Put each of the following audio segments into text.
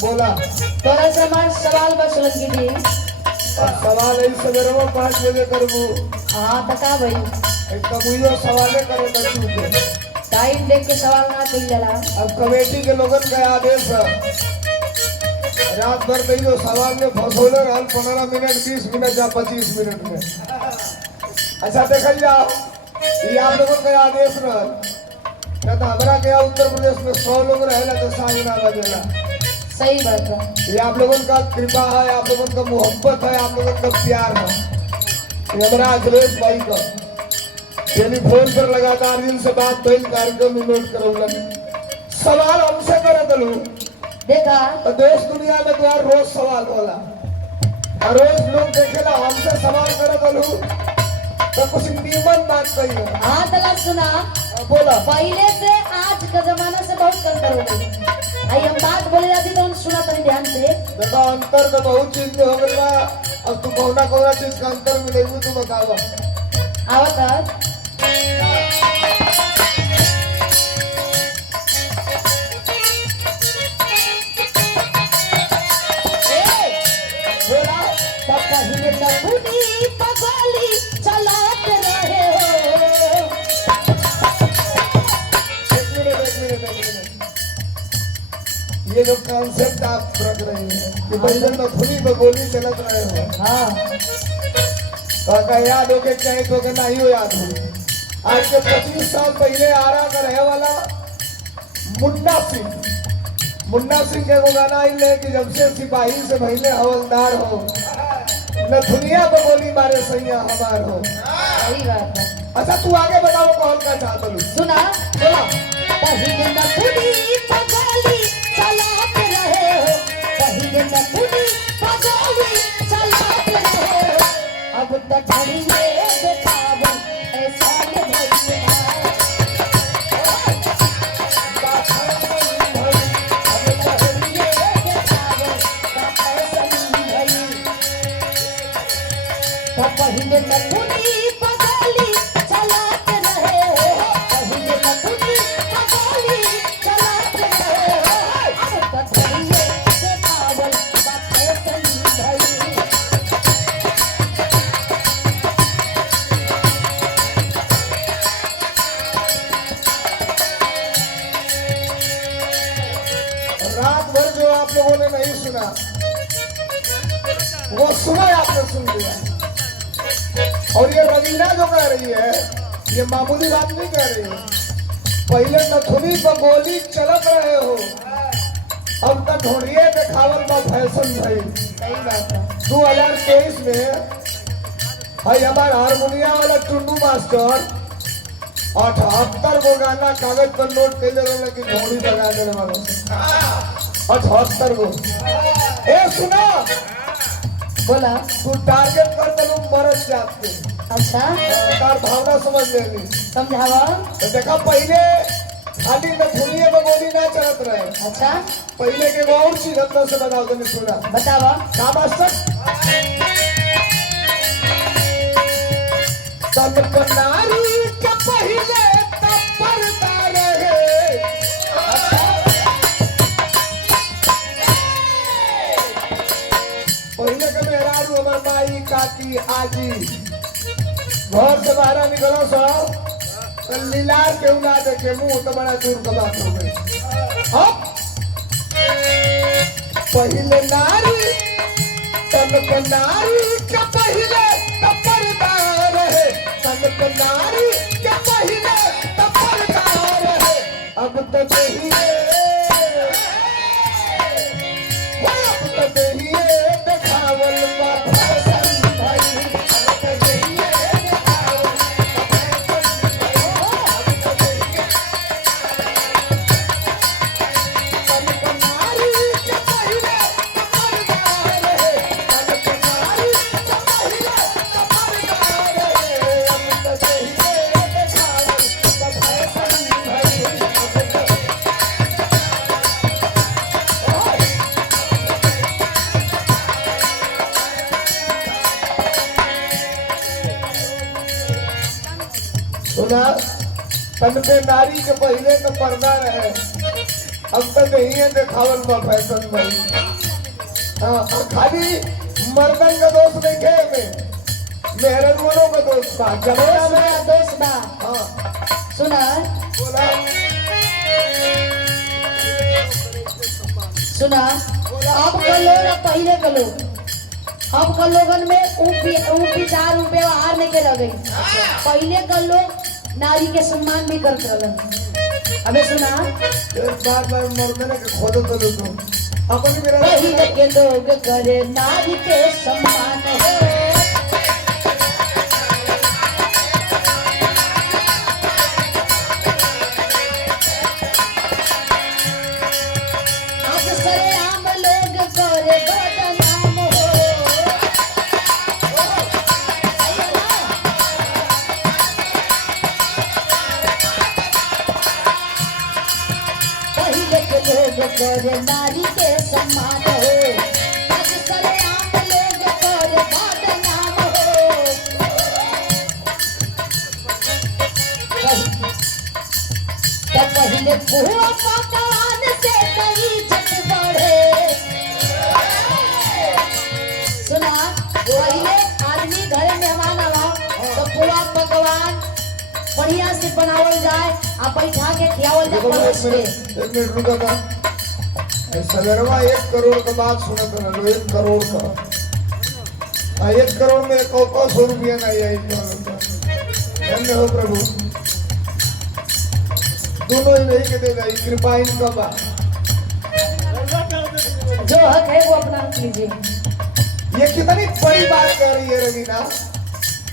बोला। तोरा से हमार सवाल बस लगी थी। सवाल है सवेरे में 5 बजे करबू। हाँ तका भाई कबूयो सवाले करे बच्चों के टाइम देख के सवाल ना कही जाला। अब कमेटी के लोगन का आदेश है रात भर नहीं तो सवाल में फंसोले रहल 15 मिनट 20 मिनट या 25 मिनट में। अच्छा देखल जाओ ये आप लोगों का आदेश रहल क्या तो हमारा क्या उत्तर प्रदेश में 100 लोग रहेला तो साँझ ना बजेला। सही बात है। ये आप लोगों का कृपा है, आप लोगों का मोहब्बत है, आप लोगों का प्यार है। ये हमारा अखिलेश भाई का टेलीफोन पर लगातार दिन से बात कई कार्यक्रम में नोट करौलन सवाल हमसे करे दलू देखा तो देश दुनिया में तो रोज सवाल होला और रोज लोग देखेला हमसे सवाल करे दलू तो कुछ नीमन बात कही है। हाँ तला सुना बोला पहले से आज का जमाना से बहुत अंतर हो गई। आई हम बात बोले जाती तो सुना तनी ध्यान से। देखो अंतर तो बहुत चीज में हो गई बा। अब तू कौना चीज का अंतर मिलेगी तू बतावा। आवत बोला पहिले तकुनी पगली चलात रहे हो। एक मिनट ये जो कॉन्सेप्ट आप रख रहे हैं कि बचपन में खुली में गोली चलत रहे हो हाँ तो याद हो के कहीं तो के नहीं हो याद हो। आज के 25 साल पहले आरा का रहे वाला मुन्ना सिंह के वो गाना है कि जब से सिपाही से पहले हवलदार हो न दुनिया पर गोली मारे सैया हमार हो। सही बात है। अच्छा तू आगे बताओ कौन का चाहता लू सुना बोला पहिले तकुनी पगली चलात रहे हो। पहिले तकुनी पगली चलात रहे हो। अब तक धड़िए देखावन ऐसा ये भइया। पहिले तकुनी पगली चलात रहे हो। पहिले तकुनी पगली चलात रहे हो। अब तक धड़िए देखावन ऐसा ये भइया। रात भर जो आप लोगों ने नहीं सुना वो सुना आपने सुन लिया। और ये रवीना जो कह रही है ये मामूली बात नहीं कह रही है। पहले नथुनी पर गोली चलत रहे हो अब तक ढूंढिए देखावल का फैशन भाई। सही बात है। 2023 में भाई हमारा हारमोनिया वाला टुंडू मास्टर 78 गो गाना कागज पर नोट कैले रहे कि घोड़ी लगा देने वालों 78 गो। ए सुना बोला तू टारगेट कर दलू मरद जात के अच्छा तार भावना समझ लेनी। समझावा। तो देखा पहले खाली नथुनिये में गोली ना चलत रहे। अच्छा पहले के वो और चीज अंदर से बताओ तो सुना बतावा। का मास्टर तन नारी के पहले पर्दा रहे। पहले के मेहरारू हमार माई काकी आजी घर से बाहर निकलो सो तो लीलार क्यों ना देखे मुंह तो बड़ा दूर का बात हो गई। अब पहले नारी तन नारी के पहले पर्दा रहे। तन नारी के पहले पर्दा रहे। अब तो देखिए अब तो देखिए देखावल बा फैशन भाई। अब तो देखिए देखावल बा फैशन भाई। अब तो देखिए तन नारी के पहले पर्दा रहे। तन नारी के पहले पर्दा रहे। अब तो देखिए देखावल बा फैशन भाई। अब तो सुना तन पे नारी के पहले तो पर्दा रहे अब तक नहीं है देखावल बा फैशन भाई। हाँ और खाली मर्दन का दोस्त नहीं खे में मेहरनों का दोस्त बा जमाना में दोस्त बा। हाँ सुना बोला सुना अब का लोग और पहले का लोग अब का लोगन में विचार व्यवहार नहीं के लगे। पहले का लोग नारी के सम्मान भी करते रहलन। अबे सुना बार बार मर्दन के खोदो तो अपन मेरा पहले के लोग करे नारी के सम्मान हो। आज सरेआम लोग करे बदनाम हो। पहले के लोग करे नारी के सम्मान हो। आज सरेआम लोग करे बदनाम हो। तब पहले बुआ पकवान से कहीं झट बढ़े। सुना पहले आदमी घर में मेहमान आवा तो बुआ पकवान बढ़िया से बनावल जाए आ बैठा के खियावल जाए परोस के। एक मिनट रुका था सवेरवा 1 करोड़ का बात सुना था ना 1 करोड़ का 1 करोड़ में 100 रुपया नहीं आई धन्य हो प्रभु दोनों ही नहीं के देगा कृपा इनका बा जो हक है वो अपना हक लीजिए। ये कितनी बड़ी बात कर रही है रवीना।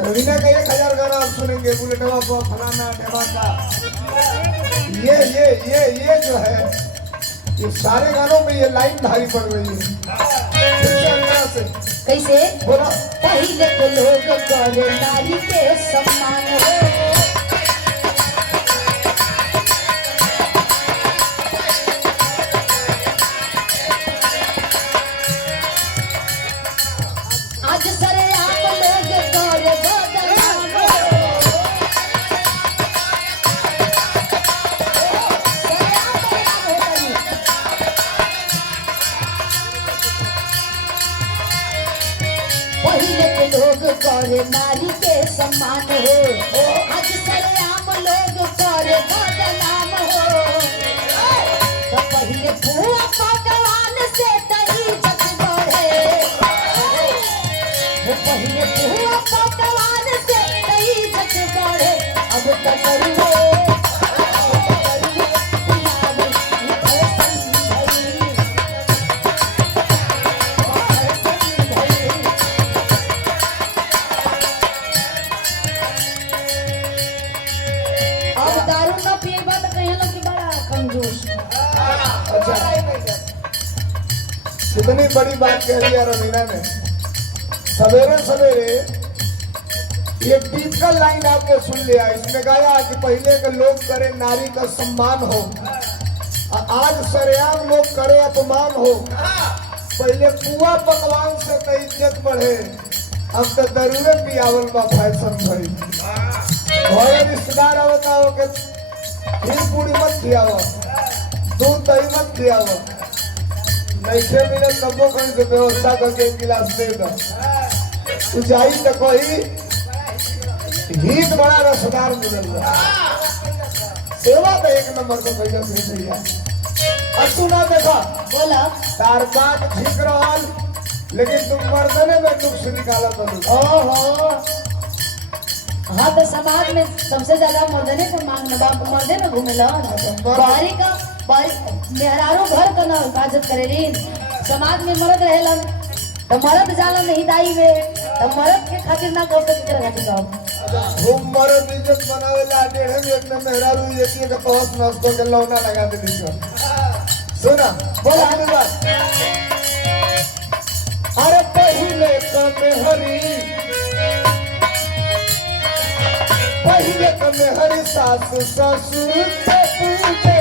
रवीना का 1000 गाना आप सुनेंगे बुलेटवा को फलाना ढेमाका ये जो है ये सारे गानों में ये लाइन भारी पड़ रही है। फिर से अंदाज से कैसे बोला पहले के लोग करे नारी के सम्मान हो। आज सरेआम लोग करे बदनाम हो। सरेआम बदनाम होता ही। पहले के लोग करे नारी के सम्मान हो। आज सरेआम लोग करे बदनाम हो। तो पहले बुआ पकवान से तही जग बढ़े। वो पहले बुआ पकवान से तही जग बढ़े। अब तो करुए अब दारू न पिएबा तो कहीं लोग की बड़ा कंजूस। अच्छा कितनी बड़ी बात कह रही है रवीना ने। सवेरे सवेरे ये टिपिकल लाइन आपने सुन लिया। इसने गाया कि पहले के लोग करे नारी का सम्मान हो और आज सरेआम लोग करे अपमान हो। पहले पुआ पकवान से तो इज्जत बढ़े अब तो दरूरे पियावल बा फैशन भई। घरे रिश्तेदार आवता हो के खीर पूरी मत खियाव दूध दही मत खियाव नहीं छे मिनट कबो कहीं से व्यवस्था करके 1 गिलास दे दो तू जाई तो कही हित बड़ा रसदार मिलल बा। सेवा तो 1 नंबर को भैया से भैया और तू ना देखा बोला तार बात ठीक रहल लेकिन तुम मर्दने में नुक्स निकाला तो ओहो। हाँ तो समाज में सबसे ज्यादा मर्दने को मांगना मर्दे में घूमेला बाहरी का मेहरारू घर का ना हिफाजत करेली। समाज में मर्द रहेलन तो मर्द जाला नहीं दाई में तो मर्द के खातिर ना कहो तो केकरा खातिर कहो। खूब मर्द इज्जत बनावेला 1.5 मिनट में मेहरारू ये के पहुंच नस्तो के लौना लगा देली सुना बोला हमें बात। अरे पहले हरी सास ससुर से पूछे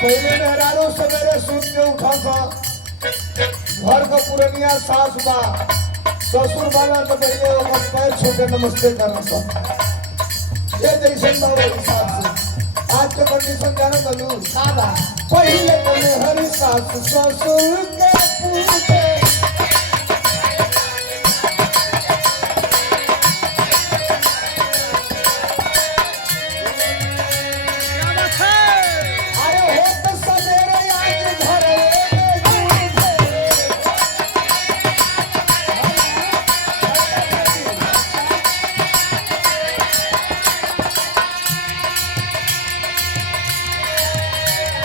पहले मेहरारू सवेरे सूत के उठा था घर का पुरनिया सास बा ससुर वाला तो पहले वो पैर छोटे नमस्ते करना सब ये जैसे तो हिसाब से आज के कंडीशन जाना तलू का बा पहले तले हरी सास ससुर के पूछे अरे हो तो सवेरे आज घर में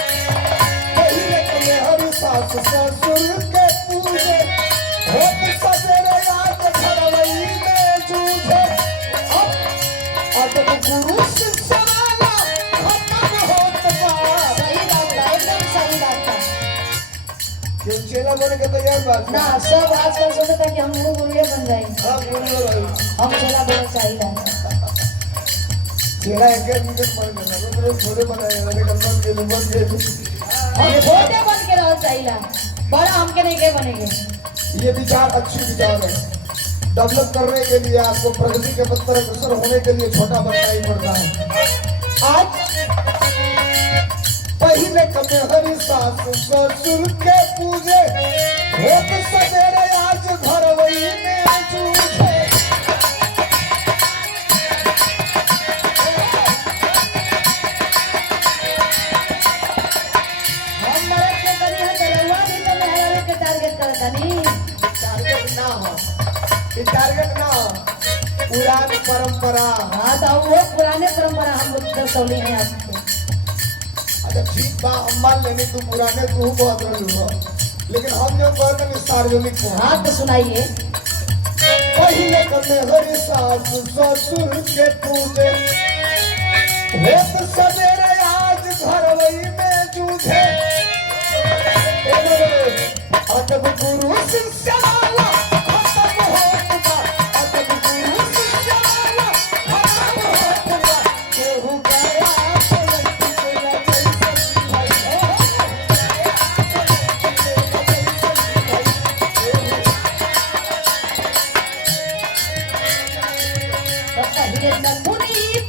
पहले तले हरी सास ससुर के पूछे हो तो सवेरे आज घर में जूझे अब गुरु शिष्य वाला खत्म होत बा सही बात बा एकदम सही बात बा क्यों चेला बने के तैयार बात ना सब आजकल सोचता कि हम वो गुरुए बन जाए हाँ बोलो भाई हम चला बड़ा चाहिए चेला एक मिनट पड़ गया मेरे छोटे बनाए मैंने कल के नंबर दे हम छोटे बन के रह चाहिए बड़ा हमके नहीं के बनेंगे ये विचार अच्छी विचार है डेवलप करने के लिए आपको प्रगति के पथ पर अग्रसर होने के लिए छोटा बनना ही पड़ता है आज पहले कमे हरी सास ससुर के पूजे होत सवेरे आज घर वही में जूझे हम मरद के करी है दरवा भी तो मेहरारू के टारगेट करता नहीं टारगेट ना हो ये टारगेट ना हो पुरानी परंपरा हाँ तो वो पुराने परंपरा हम लोग दर्शौली हैं आपको अच्छा ठीक बा हम मान लेंगे तू पुराने तू बहुत रही हो लेकिन हम जो कहते हैं सार्वजनिक को हाँ तो सुनाइए पहले कमे हरी सास ससुर के पूजे होत सवेरे आज घर वही में जूझे अदब गुरु शिष्य वाला खत्म होत बा अदब गुरु शिष्य वाला खत्म होत बा केहू गया पलट के जैसे भाई तो पहले न मुनि